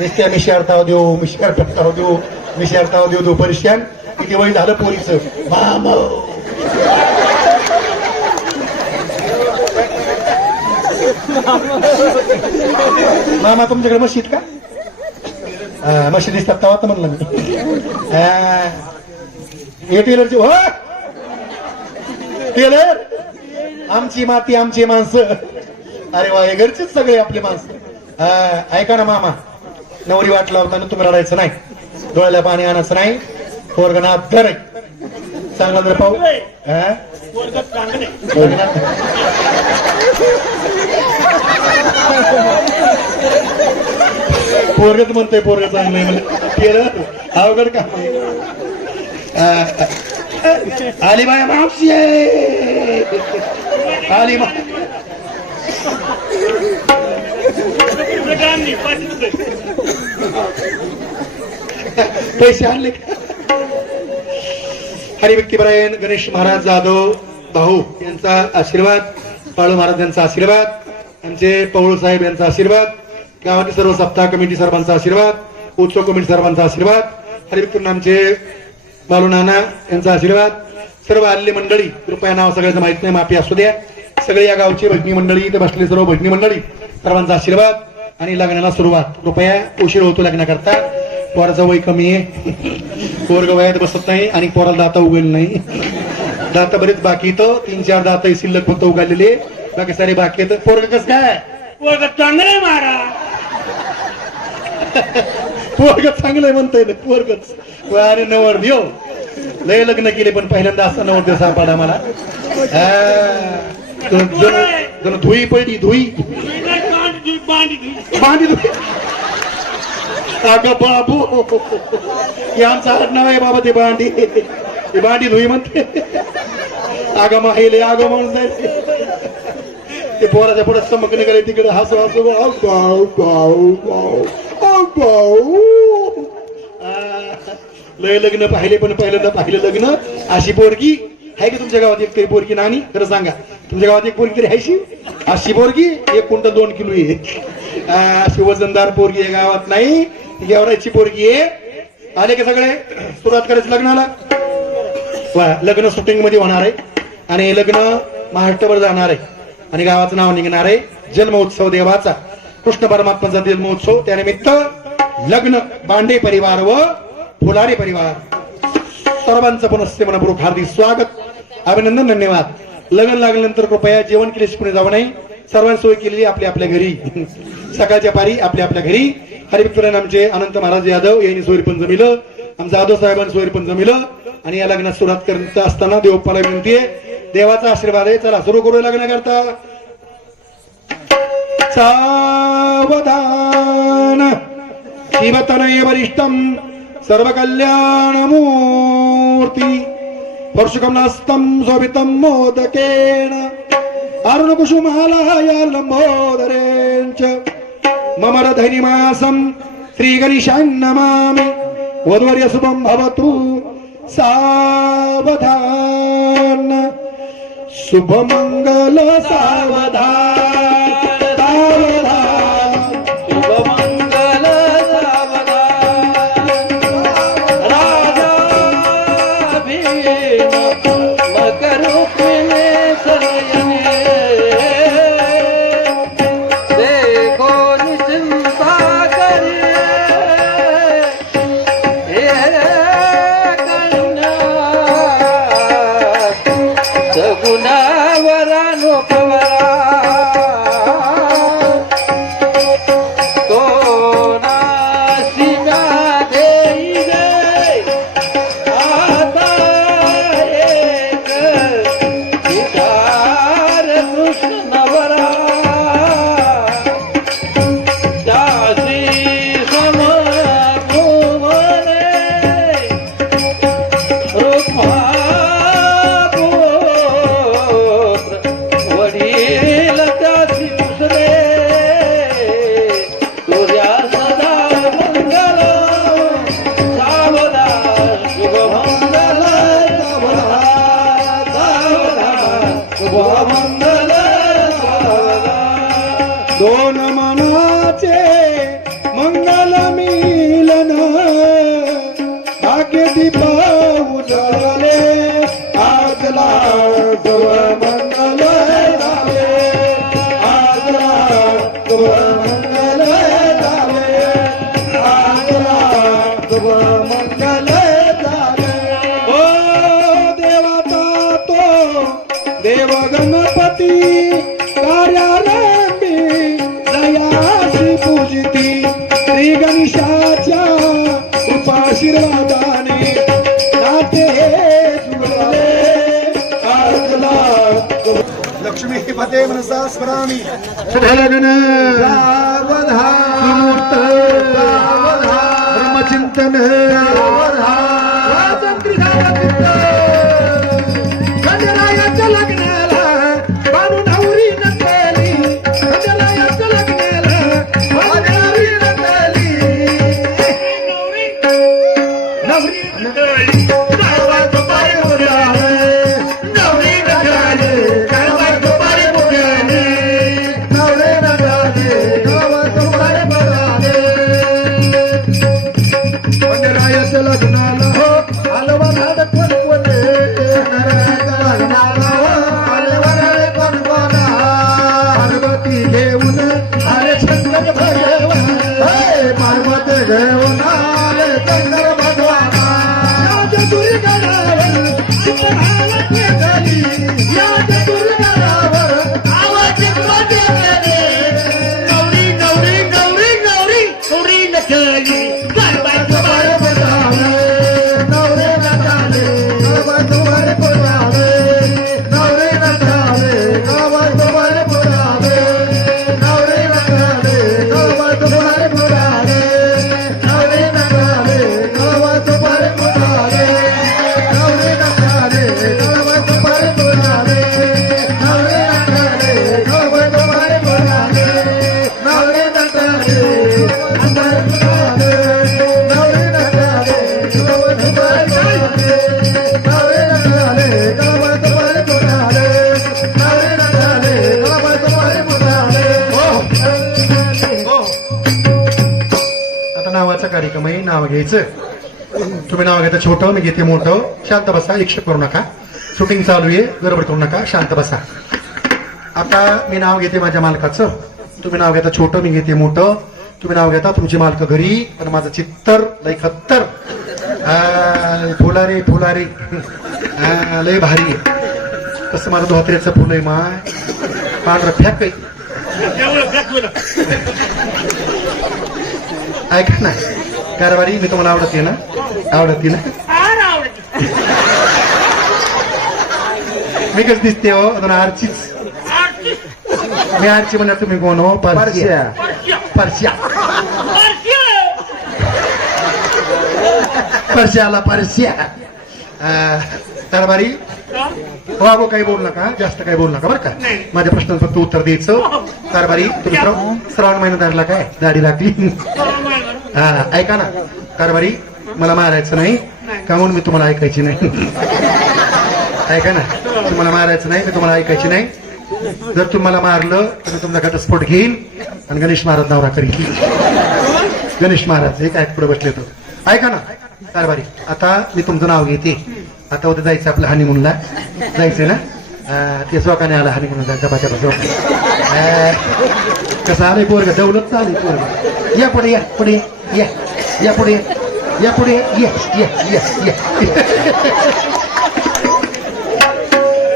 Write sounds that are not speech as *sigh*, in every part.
नुसत्या मिशारताव देऊ मिशार देऊ मिशारताव देऊ देऊ परिश्यान किती वय झालं पोरीचं? मामा. मामा तुमच्याकडे मशीद का? हा, मशीद दिसतात तेव्हा तर म्हणलं मी. हा. हे टेलरची हो! टेलर! आमची माती आमची माणसं. अरे वा हे घरचेच सगळे आपले माणसं. हा, ऐका ना मामा. नवरी वाट लावताना तुम्ही रडायचं नाही. डोळ्याला पाणी आणायचं नाही. पोरगणा आहे. चांगला जर पाहू. हा? पोरगच म्हणतोय पोरग चांगलंय म्हणजे केलं अवघड का? आली बाय मावशी. आली मा पैसे आणले. हरिभक्तीपरायण गणेश महाराज जाधव भाऊ यांचा आशीर्वाद बाळू महाराज यांचा आशीर्वाद आमचे पवळू साहेब यांचा आशीर्वाद गावातील सर्व सप्ताह कमिटी सर्वांचा आशीर्वाद उत्सव कमिटी सर्वांचा आशीर्वाद हरिभक्ती आमचे बालू नाना यांचा आशीर्वाद सर्व आलेली मंडळी कृपया नाव सगळ्यांचं माहीत नाही माफी असू द्या. सगळे या गावची भजनी मंडळी इथे बसलेले सर्व भजनी मंडळी सर्वांचा आशीर्वाद. आणि लग्नाला सुरुवात. कृपया उशीर होतो लग्नाकरता. पोराचं वय कमी आहे. पोरग वयात बसत नाही आणि पोराला दाता उगल नाही. दाता बरेच बाकी इथं तीन चार दाता शिल्लक फक्त उगालेले बाकी सारे बाकी आहेत. पोरग कस काय? पोरग चांगलं मारा. पोरग चांगलंय म्हणताय ना पोरगच. अरे नवर. देव लय लग्न केले पण पहिल्यांदा असं नवर सापडा मला. धुई पडली धुई. भांडी धुई अगं बाबू आमचा आडनाव आहे बाबा ते भांडी ते भांडी धुई म्हणते अगं माहिले अगं म्हणून जायचे ते पोराच्या पुढे चमक निघाले तिकडे हसू हसू गाव गाव गाव गाव लय लग्न पाहिले पण पहिल्यांदा पाहिलं लग्न अशी पोरगी आहे की तुमच्या गावात एक तरी पोरगी नानी खरं सांगा. तुमच्या गावात एक पोरगी तरी आहे शी अशी पोरगी एक कुंटल दोन किलो आहे. अशी वजनदार पोरगी आहे गावात नाही. ती एवढ्याची पोरगी आहे. आले का सगळे? सुरुवात करायची लग्नाला? वा लग्न शूटिंगमध्ये होणार आहे. आणि लग्न महाराष्ट्रभर जाणार आहे. आणि गावाचं नाव निघणार आहे. जन्मोत्सव देवाचा. कृष्ण परमात्माचा जन्मोत्सव त्यानिमित्त लग्न बांडे परिवार व फुलारे परिवार. सर्वांचं पुनस्ते मनपूर्वक हार्दिक स्वागत. अभिनंदन धन्यवाद. लग्न लागल्यानंतर कृपया जेवण केले पुणे जाऊ नाही? सर्वांनी सोय केलेली आपल्या आपल्या घरी. *laughs* सकाळच्या पारी आपल्या आपल्या घरी. हरिविक्रान आमचे अनंत महाराज यादव यांनी सोयरीपण जमिलं. आमचं जाधव साहेबांनी सोयरीपण जमिलं. आणि या लग्नात सुरुवात करत असताना देवप्पाला विनंती आहे. देवाचा आशीर्वाद आहे. चला सुरू करू लग्न करता सावधान. शिवतनय वरिष्ठम सर्व कल्याण मूर्ती. వర్షకం నాస్తం శోభితం మోదకేణ అరుణకుసుమాలయాలంబోదరేంచ మమ రథనిమాసం శ్రీగణిశాన్ నమామి వధువర్య శుభం భవతు సావధాన శుభమంగళ సావధాన देव गणपती कार्यारंभी दयासी पूजिती श्री गणेशाच्या कृपाशीर्वादाने नाते लक्ष्मी पते मनसा स्मरामि. सुमूर्त सावधान ब्रह्मचिंतन. खंडरायाच्या अरे de आता नावाचा कार्यक्रम आहे नाव घ्यायचं. तुम्ही नाव घेता छोटं मी घेते मोठं. शांत बसा एकशे करू नका. शूटिंग चालू आहे गडबड करू नका शांत बसा. आता मी नाव घेते माझ्या मालकाचं. तुम्ही नाव घेता छोटं मी घेते मोठं. तुम्ही नाव घेता तुमची मालक घरी पण माझं चित्तर लय खत्तर. आ, फुलारे फुलारे. लय भारी आहे. कसं माझं धोत्र्याचं फुल आहे माय. पांढरं फॅक ऐका ना. कारभारी मी तुम्हाला आवडते ना? आवडते ना? मी कस दिसते हो? अजून आरचीच. मी आरची म्हणा तुम्ही कोण हो? परश्या. परश्या. परश्याला परश्या. अं, कारभारी हो? अगो काही बोलू नका. जास्त काही बोलू नका बरं का? माझ्या प्रश्नाचं फक्त उत्तर द्यायचं. कारभारी तुम्ही श्राव- श्रावण महिना धरला काय? दाढी लागली. हा ऐका ना. कारभारी मला मारायचं नाही. का म्हणून मी तुम्हाला ऐकायची नाही? ऐका ना. तुम्हाला मारायचं नाही मी तुम्हाला ऐकायची नाही. जर तुम्हाला मारलं तर मी तुमचा घटस्फोट घेईन आणि गणेश महाराज नवरा करील गणेश महाराज हे काय पुढे बसले तर. ऐका ना कारभारी आता मी तुमचं नाव घेते. आता उद्या जायचं आपलं हनीमूनला जायचंय ना? ते स्वकाने आला हनीमून गपाच्या कसं आलंय पोरग? दौलत चालेल पोरग. या पुढे या पुढे. या या पुढे या पुढे या या या या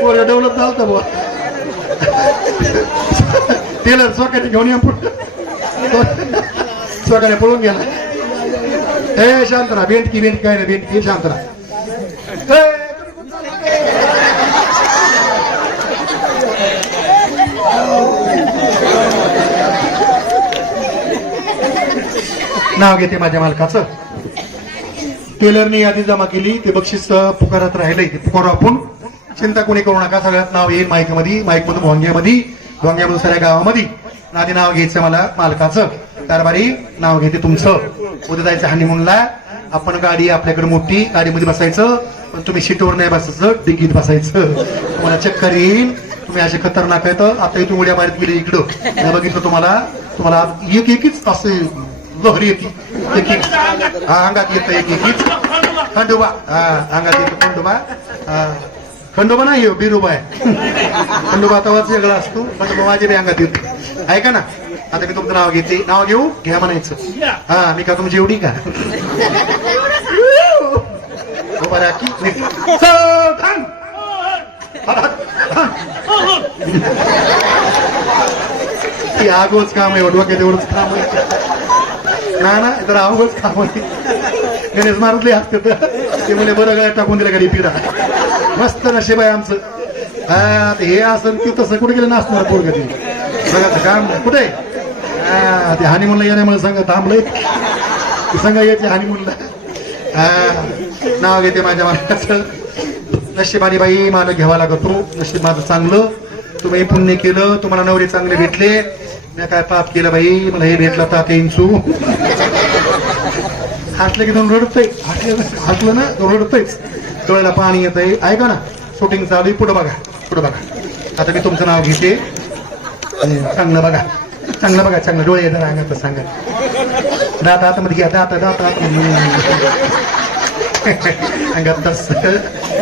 पोरग दौलत चालतं बुवा टेलर स्वकाने घेऊन या पुढे स्वकाने पळून गेला ए शांत राहा बेंटकी बेंट काय नाही बेंटकी शांत राहा ए, नाव घेते माझ्या मालकाचं. टेलरने यादी जमा केली ते बक्षीस पुकारात राहिले राहिलंय. ते पुकारू आपण. चिंता कोणी करू नका सगळ्यात नाव येईल माईकमध्ये माईक मधून भोंग्यामध्ये भोंग्यामधून सगळ्या गावामध्ये. आधी नाव घ्यायचं मला मालकाचं. कारभारी नाव घेते तुमचं. उद्या जायचं हनीमूनला आपण गाडी आपल्याकडे मोठी गाडीमध्ये बसायचं पण तुम्ही सीटवर नाही बसायचं डिग्गीत बसायचं. तुम्हाला चक्कर येईल. तुम्ही असे खतरनाक आहेत. आता इथून उड्या मारत गेले इकडं. बघितलं तुम्हाला. तुम्हाला एक एकच असे लहरी येते. एक एक. हा अंगात येतं एक एकच खंडोबा. हा अंगात येतो खंडोबा. हा. खंडोबा नाही हो, बिरोबा आहे. खंडोबा तवाच वेगळा असतो. खंडोबा माझ्या बी अंगात येतो. ऐका ना? आता मी तुमचं नाव घेते. नाव घेऊ? घ्या म्हणायचं. हा मी का तुमची एवढी का? उभा ती आगोच काम आहे डोक्यात एवढंच काम आहे. ना ना तर अवघच काम आहे. गणेश मारुतले असते तर ते म्हणे बरं काय टाकून दिलं गाडी पिढा मस्त नशेब आहे आमचं. हा आता हे असं ते तसं कुठे गेलं नसणार पोरग ते? बघा काम कुठे हा ते हानिमूनला येण्यामुळे सांगा थांबलंय. ते संघ यायचे हानिमूनला हा नाव घेते माझ्या मालकाचं. नशिबाने बाई मला घ्यावा लागतो. नशीब माझं चांगलं. तुम्ही पुण्य केलं तुम्हाला नवरे चांगले भेटले. मी काय पाप केलं बाई? मला हे भेटलं ताते इंचू हसलं की दोन रडतय हाटलं ना दोन रडतयच डोळ्याला पाणी येत आहे. ऐका ना शूटिंग चालू आहे. पुढं बघा पुढं बघा. आता मी तुमचं नाव घेते. चांगलं बघा. चांगलं बघा चांगलं. डोळे येतात अंगात सांगा. दात आतमध्ये घ्या दात दात आत अंगात तस.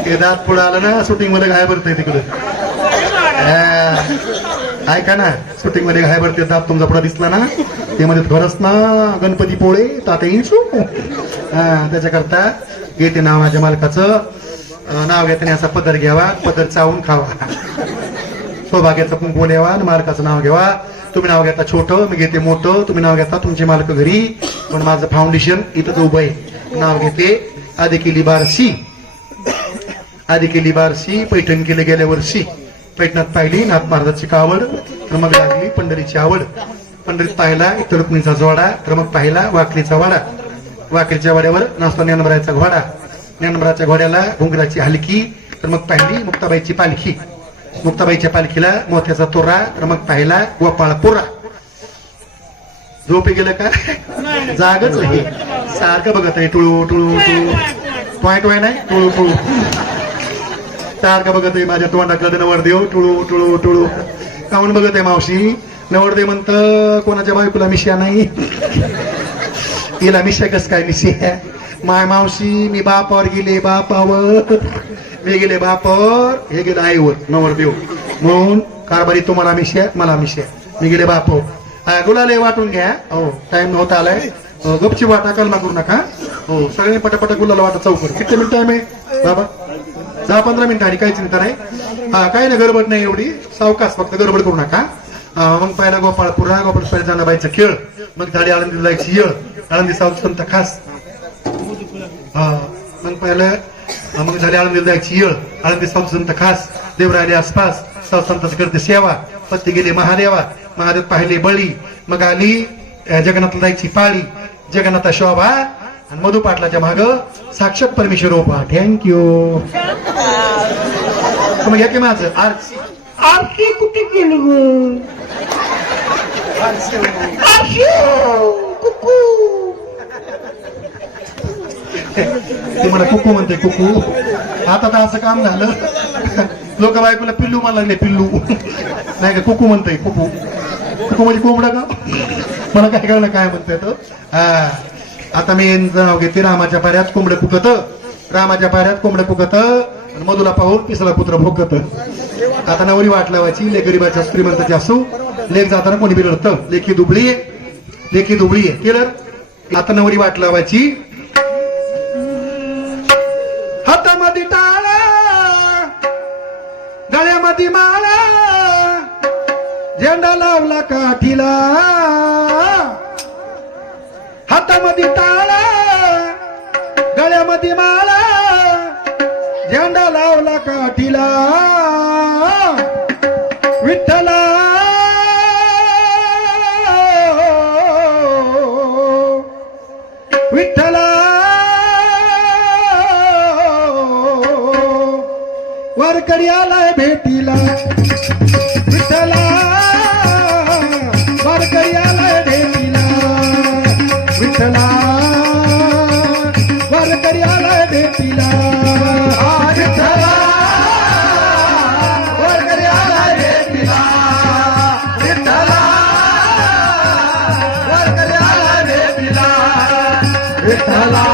हे दात पुढं आलं ना शूटिंगमध्ये घाय भरतंय तिकडं. ऐका ना शूटिंगमध्ये घाय भरते दात तुमचा पुढं दिसला ना. ते मध्ये खरंच ना गणपती पोळे ताते इंचू. त्याच्याकरता घेते नाव माझ्या मालकाचं. नाव घेताना असा पदर घ्यावा पदर चावून खावा. सौभाग्याचं कुंकू न्यावा आणि मालकाचं नाव घ्यावा. तुम्ही नाव घेता छोटं मी घेते मोठं. तुम्ही नाव घेता तुमचे मालक घरी. पण माझं फाउंडेशन इथंच उभं आहे. नाव घेते आधी केली बारशी. आधी केली बारशी पैठण केलं गेल्या वर्षी पैठणात पाहिली नाथ महाराजाची कावड. तर मग लागली पंढरीची आवड. पंढरीत पाहिला इतर रुक्मिणीचा जोडा तर मग पाहिला वाकरीचा वाडा. वाकरीच्या वाड्यावर नाचतो ज्ञानभराचा घोडा. ज्ञानभराच्या घोड्याला घुंगराची हलकी तर मग पाहिली मुक्ताबाईची पालखी. मुक्ताबाईच्या पालखीला मोत्याचा तोरा तर मग पाहिला गोपाळपुरा झोपे गेलं का? जागच नाही सारखं बघत आहे टुळू टुळू टुळू. टॉय टॉय नाही टुळू टुळू. सारखं बघत आहे माझ्या तोंडाकडे नवरदेव टुळू टुळू टुळू. काऊन बघत आहे मावशी? नवरदेव म्हणत कोणाच्या बायकोला मिश्या नाही? हिला मिश्या कस काय मिश्या? माय मावशी मी बापावर गेले बापावर. मी गेले बापावर हे गेले आईवर नवरदेव. म्हणून कारभारी तुम्हाला मिश्या मला मिश्या. मी गेले बापावर. हा, गुलाले वाटून घ्या. हो टाइम नव्हता आलाय. गपची वाटा कलमा करू नका. हो सगळ्यांनी पटापटा गुलाला वाटा चौकर किती मिनिट टाइम आहे बाबा दहा पंधरा मिनिटं आणि काही चिंता नाही. हा काही नाही गडबड नाही एवढी. सावकाश फक्त गडबड करू नका. मग पहिला गोपाळपुरा गोपाळ जाणाबाईचा खेळ मग झाडी आळंदीला एक येळ आळंदी साऊथ संत खास हा मग पाहिलं मग झाली आळंदीला एक येळ आळंदी साऊथ संत खास देवरायले आसपास साऊथ संतांची करते सेवा पत्ती गेले महादेवा महादेव पाहिले बळी मग आली जगन्नाथला जायची पाळी जगन्नाथा शोभा आणि मधु पाटलाच्या माग साक्षात परमेश्वर ओपा थँक्यू मग हे की माझं आरती आरती कुठे गेलो ते मला कुकू म्हणते कुकू. आता तर असं काम झालं. लोक बायकोला पिल्लू मला लागले पिल्लू. नाही का कुकू म्हणते कुकू. कुकू म्हणजे कोंबडा का? मला काय कळलं काय म्हणते तो? हा. आता मी नाव घेते रामाच्या पाऱ्यात कोंबडं फुकत. रामाच्या पाऱ्यात कोंबडं फुकत. मधुला पाहून पिसला पुत्र भोकत आता नवरी वाट लावायची लेख गरीबाच्या श्रीमंताची असू. लेख जाताना कोणी बिरडतं लेखी दुबळी आहे. लेखी दुबळी आहे. केलं आता नवरी वाट लावायची. हातामध्ये टाळा. गळ्यामध्ये माळा झेंडा लावला काठीला. हातामध्ये टाळा. गळ्यामध्ये माळा झेंडा लावला काठीला. वारकरी आलाय भेटीला. विठ्ठला वारकरी आलाय भेटीला. विठ्ठला वारकरी आलाय भेटीला. विठ्ठला वारकरी आलाय भेटीला. विठ्ठला वारकरी आलाय भेटीला. विठ्ठला